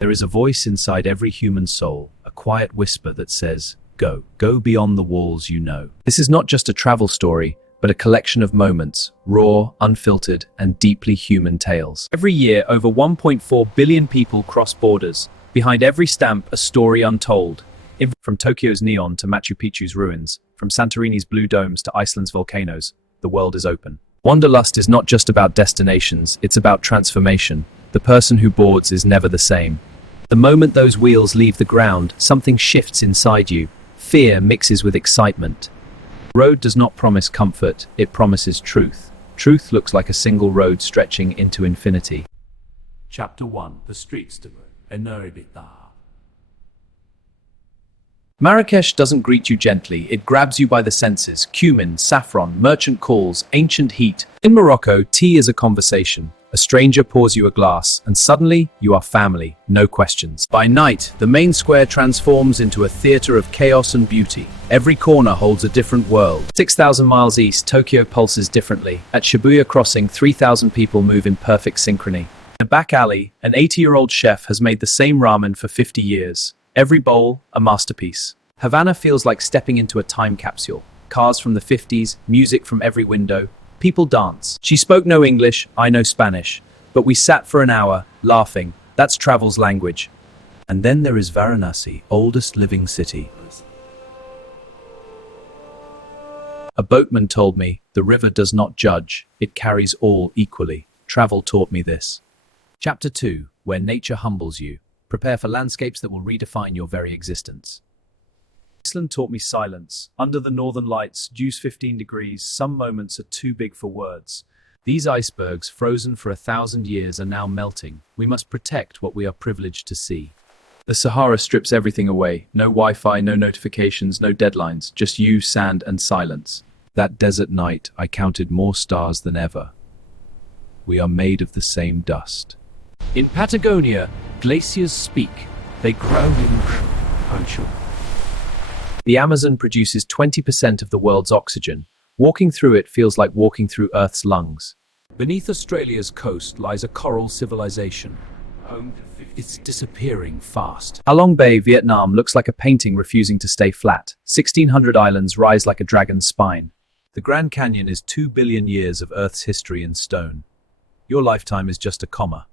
There is a voice inside every human soul, a quiet whisper that says, go. Go beyond the walls you know. This is not just a travel story, but a collection of moments, raw, unfiltered, and deeply human tales. Every year, over 1.4 billion people cross borders. Behind every stamp, a story untold. From Tokyo's neon to Machu Picchu's ruins, from Santorini's blue domes to Iceland's volcanoes, the world is open. Wanderlust is not just about destinations, it's about transformation. The person who boards is never the same. The moment those wheels leave the ground, something shifts inside you. Fear mixes with excitement. The road does not promise comfort, it promises truth. Truth looks like a single road stretching into infinity. Chapter 1. The Streets to el-Fnaa. Marrakech doesn't greet you gently, it grabs you by the senses. Cumin, saffron, merchant calls, ancient heat. In Morocco, tea is a conversation. A stranger pours you a glass, and suddenly, you are family, no questions. By night, the main square transforms into a theater of chaos and beauty. Every corner holds a different world. 6,000 miles east, Tokyo pulses differently. At Shibuya crossing, 3,000 people move in perfect synchrony. In a back alley, an 80-year-old chef has made the same ramen for 50 years. Every bowl, a masterpiece. Havana feels like stepping into a time capsule. Cars from the 50s, music from every window. People dance. She spoke no English, I no Spanish. But we sat for an hour, laughing. That's travel's language. And then there is Varanasi, oldest living city. A boatman told me, the river does not judge, it carries all equally. Travel taught me this. Chapter 2, where nature humbles you. Prepare for landscapes that will redefine your very existence. Iceland taught me silence. Under the northern lights, dew's 15 degrees, some moments are too big for words. These icebergs, frozen for 1,000 years, are now melting. We must protect what we are privileged to see. The Sahara strips everything away. No Wi-Fi, no notifications, no deadlines, just you, sand, and silence. That desert night, I counted more stars than ever. We are made of the same dust. In Patagonia, glaciers speak. They grow in punctual. The Amazon produces 20% of the world's oxygen. Walking through it feels like walking through Earth's lungs. Beneath Australia's coast lies a coral civilization. It's disappearing fast. Halong Bay, Vietnam looks like a painting refusing to stay flat. 1,600 islands rise like a dragon's spine. The Grand Canyon is 2 billion years of Earth's history in stone. Your lifetime is just a comma.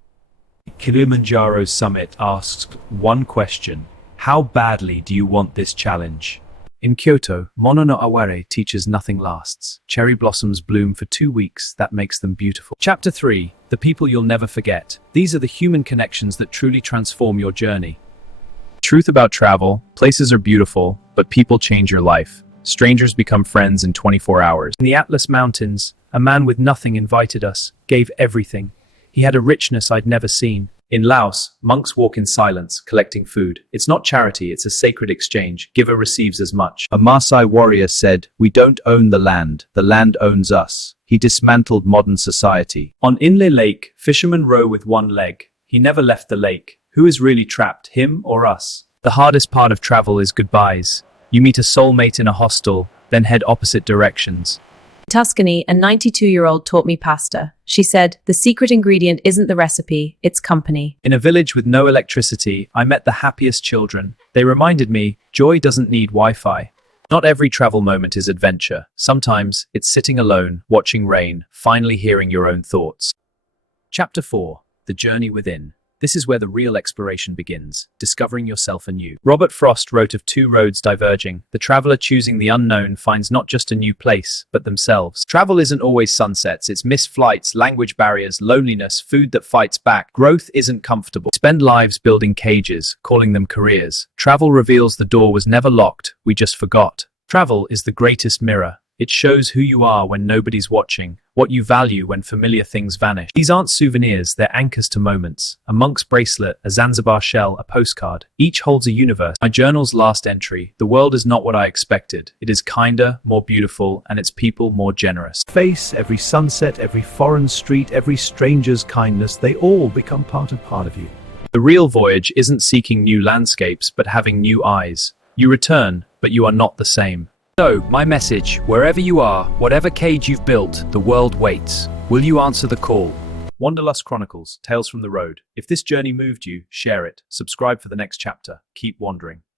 Kilimanjaro's summit asks one question. How badly do you want this challenge? In Kyoto, Mono no Aware teaches nothing lasts. Cherry blossoms bloom for 2 weeks, that makes them beautiful. Chapter 3, the people you'll never forget. These are the human connections that truly transform your journey. Truth about travel, places are beautiful, but people change your life. Strangers become friends in 24 hours. In the Atlas Mountains, a man with nothing invited us, gave everything. He had a richness I'd never seen. In Laos, monks walk in silence, collecting food. It's not charity, it's a sacred exchange. Giver receives as much. A Maasai warrior said, "We don't own the land owns us." He dismantled modern society. On Inle Lake, fishermen row with one leg. He never left the lake. Who is really trapped, him or us? The hardest part of travel is goodbyes. You meet a soulmate in a hostel, then head opposite directions. Tuscany, a 92-year-old taught me pasta. She said, the secret ingredient isn't the recipe, it's company. In a village with no electricity, I met the happiest children. They reminded me, joy doesn't need Wi-Fi. Not every travel moment is adventure. Sometimes it's sitting alone, watching rain, finally hearing your own thoughts. Chapter 4, the journey within. This is where the real exploration begins, discovering yourself anew. Robert Frost wrote of two roads diverging. The traveler choosing the unknown finds not just a new place, but themselves. Travel isn't always sunsets, it's missed flights, language barriers, loneliness, food that fights back. Growth isn't comfortable. Spend lives building cages, calling them careers. Travel reveals the door was never locked, we just forgot. Travel is the greatest mirror. It shows who you are when nobody's watching, what you value when familiar things vanish. These aren't souvenirs, they're anchors to moments. A monk's bracelet, a Zanzibar shell, a postcard. Each holds a universe. My journal's last entry, the world is not what I expected. It is kinder, more beautiful, and its people more generous. Face, every sunset, every foreign street, every stranger's kindness, they all become part of you. The real voyage isn't seeking new landscapes, but having new eyes. You return, but you are not the same. So, my message, wherever you are, whatever cage you've built, the world waits. Will you answer the call? Wanderlust Chronicles, Tales from the Road. If this journey moved you, share it. Subscribe for the next chapter. Keep wandering.